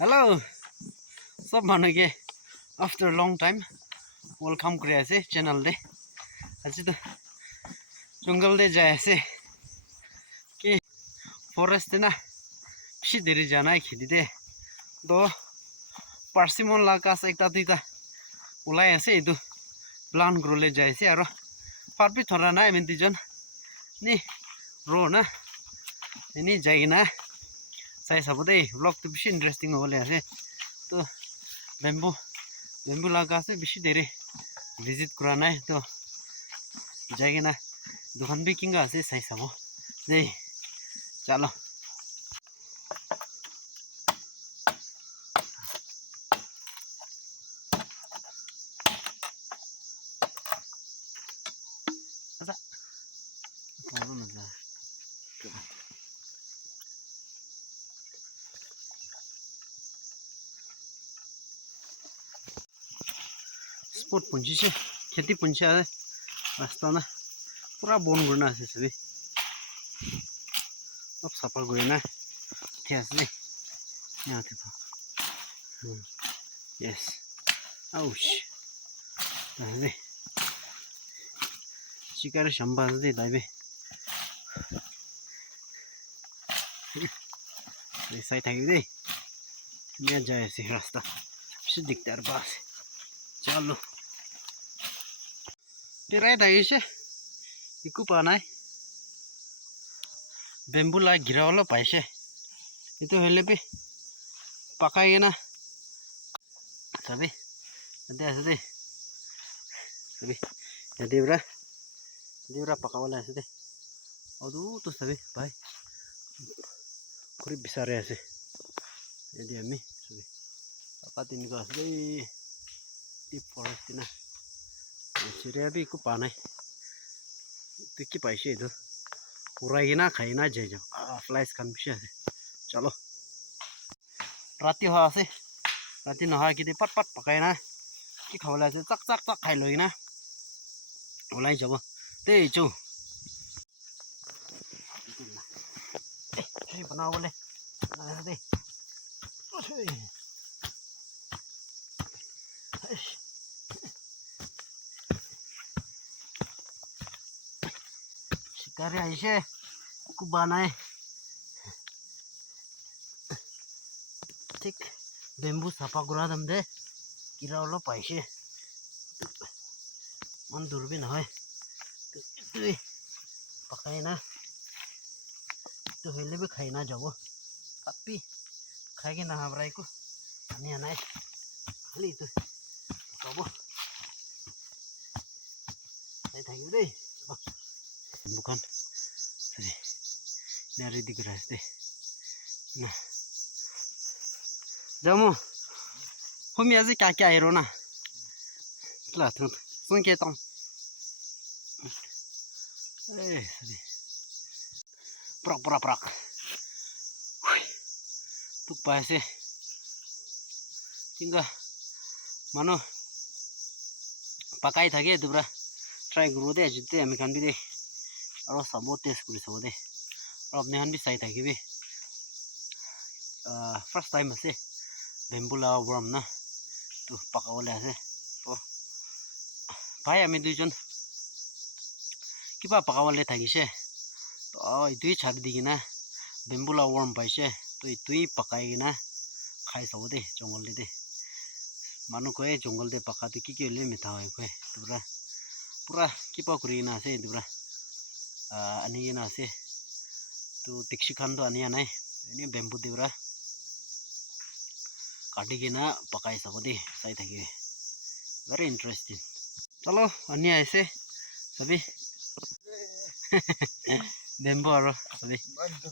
Hello, सब मानो के after a long time welcome करे से channel दे आज तो जंगल दे जाए से कि forest ना पिछे देरी जाना है खेती दे तो parsimon लाका से एक ताती का उलाय ऐसे इधर plan ग्रोले जाए से यारो फार भी थोड़ा ना इमेंटी जन नी रो ना इन्हीं जाए ना saya sabode vlog to bishi interesting hole ase to bamboo laga ase bishi dere visit kurana hai to jayega na dukan bi kinga ase sai sabo de chalo asa kamu naza sport punchi se खेती punchi ase rasta na pura bon gurna ase sabi ab sapa gurna thias ne ya thipa yes ouch ase shikar shamba ase daibe sai thagi de me jaye se rasta se diktar bas chalo Tirai dah ishe, iku panai, bambu lah gira olah paise, itu helepi, pakai na, sabi, ada, sabi, jadi bra pakai olah sabi, aduh tu sabi, bye, kurip besar ya sih, jadi ami, sabi, apa ini kau sabi, deep forest na. Ciri abi ku panai, tu ki paise itu, urai na khai na jai jam, flies kan bisa, chalo, rati hoa se, rati naha kita pat pakai na, ki khawla se cak khai loi na, ulai jabo, te cu, ini panau boleh, nanti, Karya ishe ku banai tik bambu sapa guradam de kira olo paise man durbin hoy tu pakai na tu hele be khai na jabo tapi khai ke na habrai ku ani anai khali tu jabo sai thai dei bukan sorry nari di grass deh nah jamu humi azi kaki airo na lah tuh sun ketong sorry prak tuh paise tinggal mano pakai thage tu bra try guru deh jute ami kan bi deh aro sabo test kuri sabo de aro apne han bi sai thaki bi first time ase bamboo la worm na tu pakawale ase to bhai ami duijon kiba pakawale thakise to itui chhak digina bamboo la worm paise to itui pakai gina khai sabo de jongol de manu koe jongol de pakati ki le mitha hoy koe pura kiba kuri na ase dura ani na ase tu tikshi khan to ani anai ini bamboo debra kati gina pakai sabodi sai thaki very interesting chalo ani aise sabi bamboo aro sabi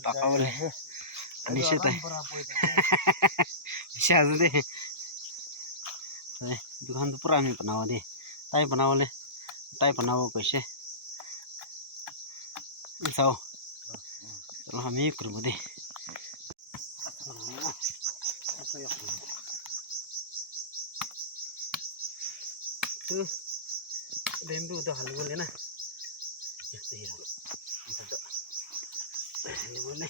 pakawale ani se tai bisa de dukan tu pura ami banawa de tai banawo kaise sao chalo hami kurbo de tu bamboo to hal bole na este hira sado hal bole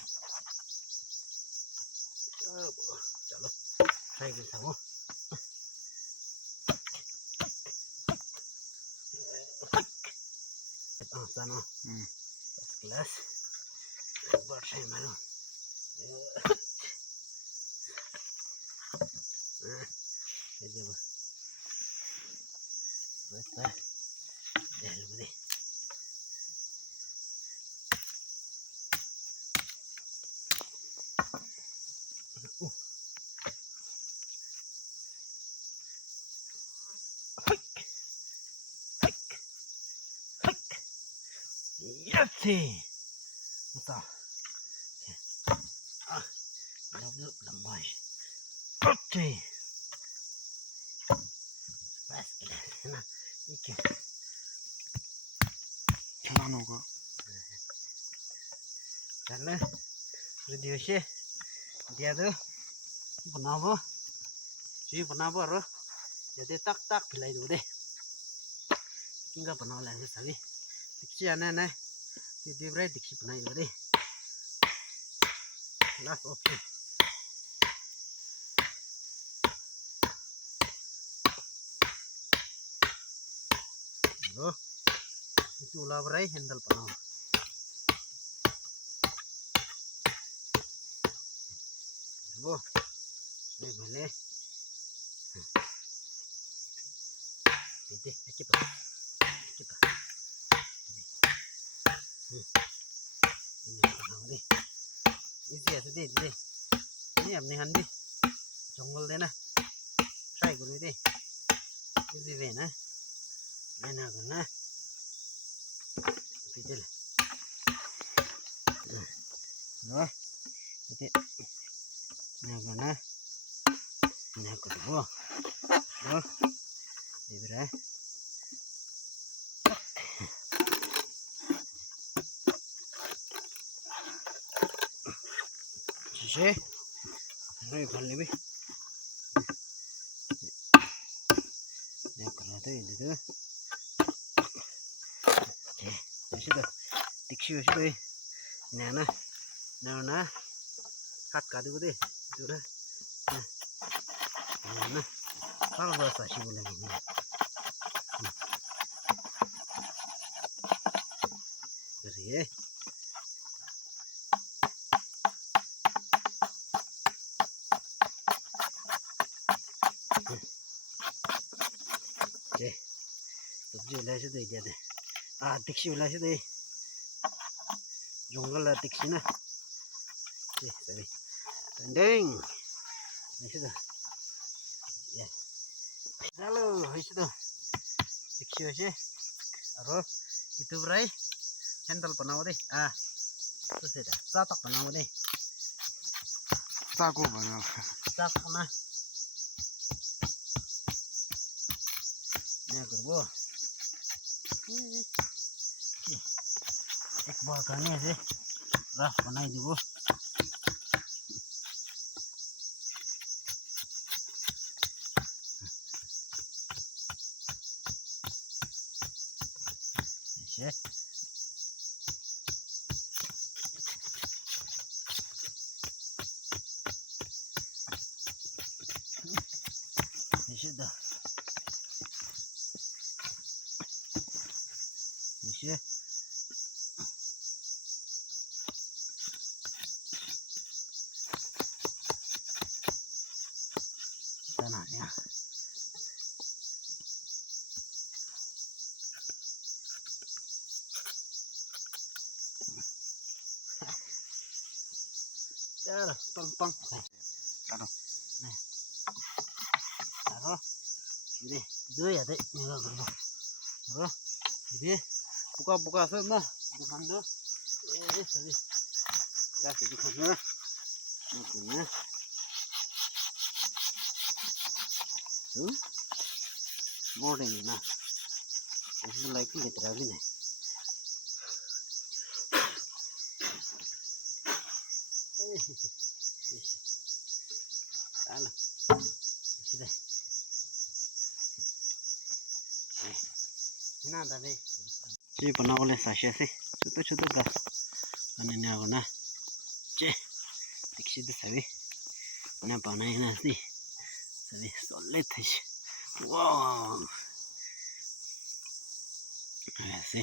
chalo try this out. Sana. First class. Buat saya malu. Ini apa? Betul. Dah lebih. Yati. Masa. Lop lambai. Okay. First class. Nah, iki. Jangan nunggu. Karena video sih dia tuh penabu, sih penabu roh. Jadi tak pilih dulu deh. Tinggal penabu lagi sabi. Diksi aneh, di berai diksi penai dulu deh. Last option. Loh, itu ulah berai handle penabu. Bo, ini boleh. Ini, kita. Ini apa ni? Easy aja deh. Ini अपने हंडी जंगल देना. Try करो दे. Easy way ना. मैंने करना. Pijil. Loh, ini. Nah, ini aku dulu. Loh, ini berapa? Sih, ini paling lebih. Ini aku rasa ini tu. Sudah, diksi sudah. Ini ana, kat kadu deh. Sudah. Nah, kalau bahasa sih boleh ni. Beri. Okay. Sabji ulah sudah jadi. Diksi ulah sudah. Jungle lah diksi na. Okay, sabi. Tanding. Ini sudah. Ya. Halo, ini sudah. Diksi aja. Aduh, itu berai. Handle penawa deh. Itu sudah. Satak penawa deh. Saku penawa. Sak mana? Ini kerbo. एक बार करने से rough बनाई दीबो ऐसे dah ऐसे tanahnya cara pang taruh nih taruh ini dua ya deh ini taruh ini buka semua bukan tuh tadi kasih bukannya makanya tuh modern ini nah ini lagi literally nih salah sudah ini ada deh si pernah oleh Sasha sih cutu gas kan ini aku nah diksi itu sabi ini apa nih sih Sabi solid fish. Wow. ऐसे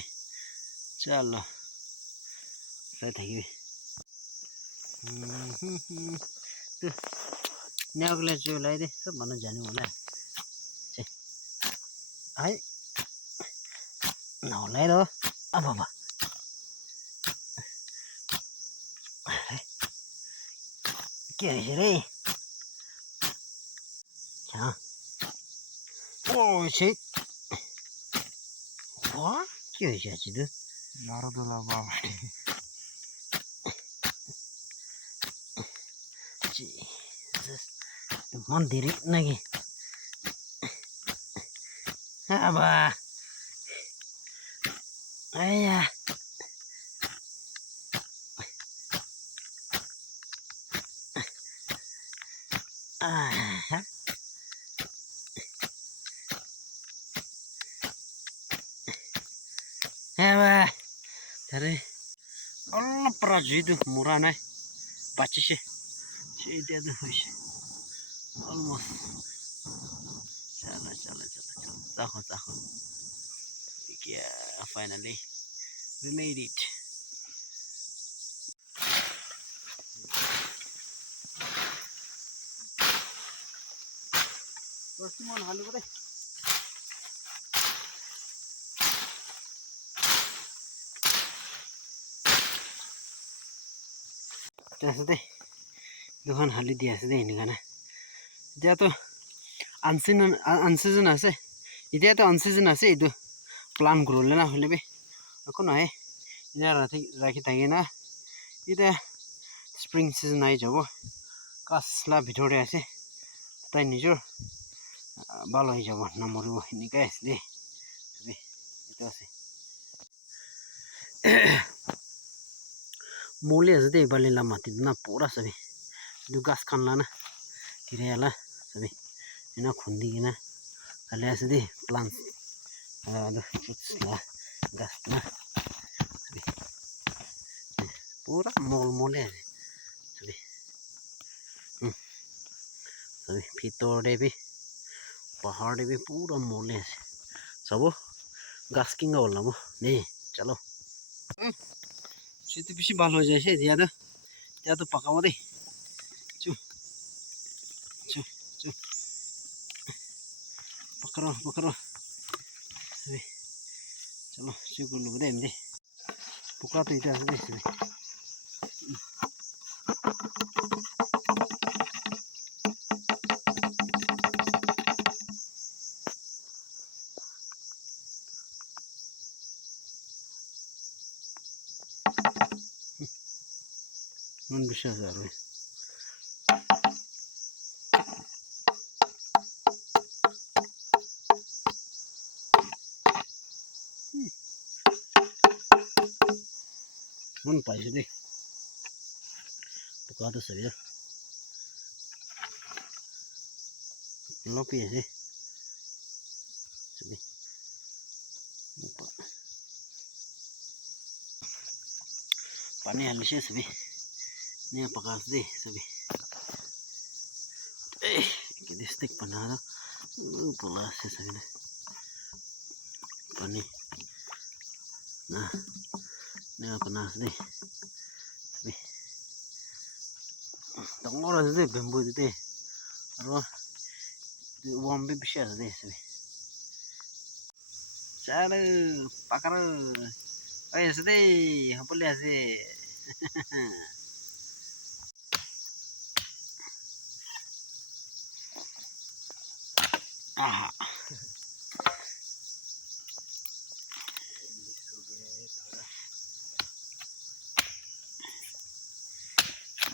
चलो सही था ये तो न्यागले जो लाए दे सब मना जाने वाला है आई ना लाए दो अब बाबा क्या है रे क्या ओह shit what क्या है ये 나르돌라 바바 Jesus मंदिर नहीं apa ayah apa dari Allah prajurit murah naik baca sih dia tuh almost chala tahu yeah finally we made it Simon halu boleh Jadi, Tuhan hal dia sedih ini kan. Dia tu unseason ase. Dia tu unseason ase itu plan grow lena lebih. Aku naik. Ini raki tangi na. Itu spring season naik jauh. Kas lah Victoria ase. Tai nijur baloi jauh namoru ini guys deh. Itu ase. Mole ase deh balik lama tu na pura sabi. Du gas kan lah na. Kira lah sabi. Ina khundi na. Kali ase deh plants. Ada fruits lah gas na. Sabi. Pura mole ase. Sabi. Sabi Pitor deh bi. Pahar deh bi pura mole ase. Sabo gas kinga bola mo. Nih, चलो. Situ bisi balo jaise dia tu pakau deh. Cu. Pakaro. Sabi. चलो cukup lu deh ini. Buka tu itu deh sabi. Nun bisa sabi. Nun paisa deh. Buka tu sabi. Lopi sih. Sabi. Buka. Pani halus sabi. Ni apa kas deh sabi. Kita stick panah tu. Pola sih sabi na. Pani. Nah. Ni apa nas deh. Sabi. Tengok deh bambu tu deh. Aduh. Wambi bisa deh sabi. Calo pakar. Ayo sedih, apa lihat sih? Ah.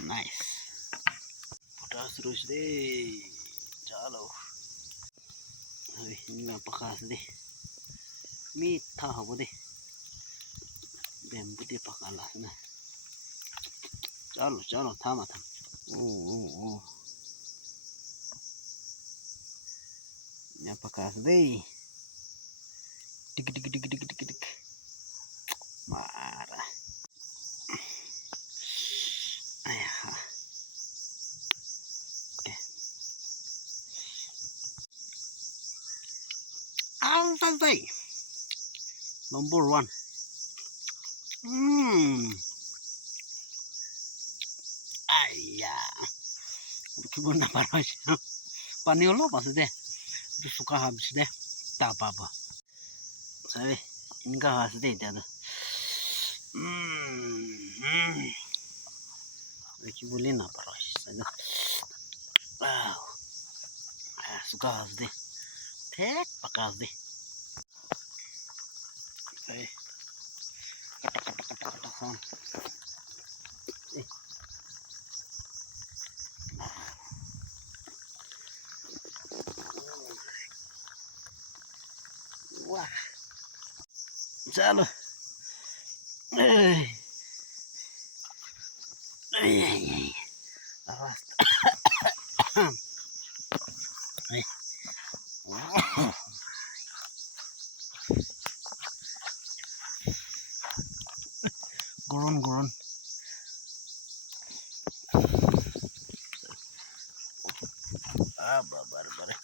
Nice. Putar terus deh. Calo. Ini apa kas deh? Mita apa deh? Bambu deh pakalah na. Calo, thama. Oh. Ini apa kas deh? Dik. Marah. Ayah. Okay. Say. Number 1. Ayya. Kibun na parang siya. Paniolo pa sa de. Suka habis de. Tapa pa. Sabi, inga has de dada. Kibulin na parang siya. Wow. Suka has de. Tek pakas de. Hey. Kata sound. Wah. Chalo. Arrasta. Goron. Bare.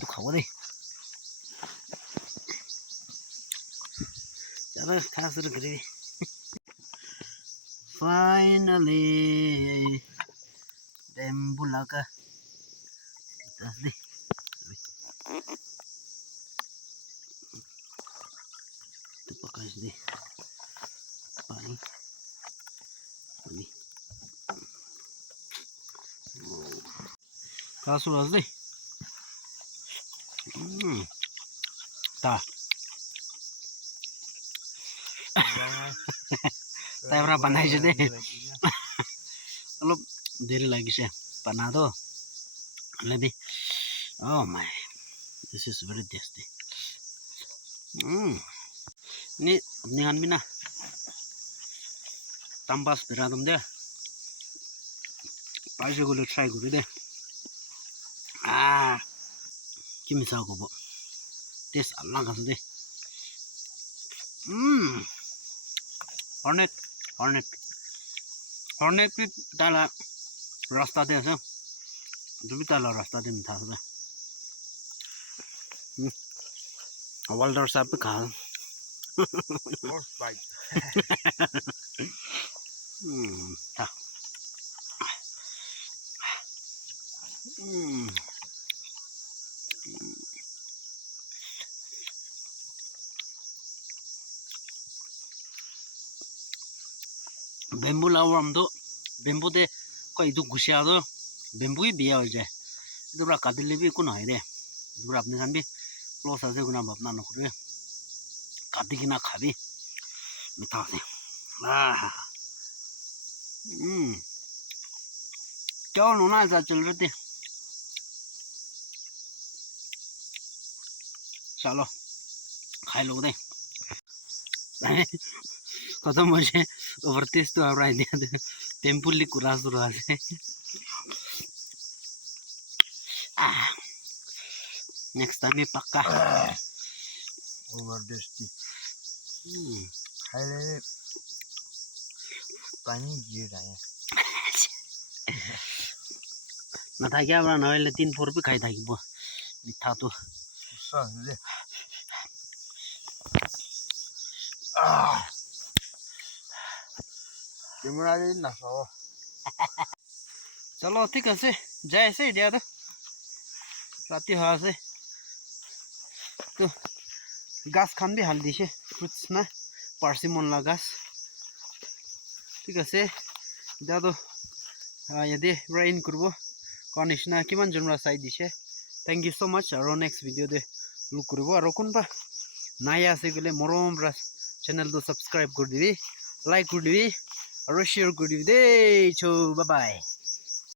Tu खाओ दे. चलो खा शुरू करिए. Finally, bamboo laga. Das deh. Tu pakai deh. Pani. Ini. Kasu das deh. Ta. Tayra panai je deh. Kalau deri lagi sih panah tuh. Lebih. Oh my. This is very tasty. Ini nihan mina. Tambas beradam deh. Pasti gue try gue deh. Kimi sa ko bo. Taste Allah kas deh. Hornet भी ताला रास्ता दे ऐसा जो भी ताला रास्ता दे मिठा होता वाल्डर साहब पे खा था bamboo lawam do bamboo de ko idu gusia do bamboo hi biya ho jaye dura kadile bi kun hai de dura apne kan bi close ase guna bapna no kore kadikina khabi mitha se kya no na za chal rate chalo khai lo de कदम मुझे ओवरतेज तो आ रहा है temple कुरास रहा है next time पक्का over tasty खाइले पानी गिर रहा है ना था क्या बना नवेले 3-4 भी खाई था कि वो मिठा तो सही कैमरा ले ना सो चलो ठीक है से जाए से दिया तो राती हाँ से तो गास खान भी हल्दी से फ्रूट्स ना पार्सिमन ला गास ठीक है से दिया तो यदि ब्रेन करूँ कॉनिशना किमान जमरा साइड दिशे थैंक यू सो मच और नेक्स्ट वीडियो दे लुक करूँ और कौन बा नया से गले मोरम ब्रस चैनल तो सब्सक्राइब कर दी लाइक कर दी और शेयर कर दी दे चो बाय बाय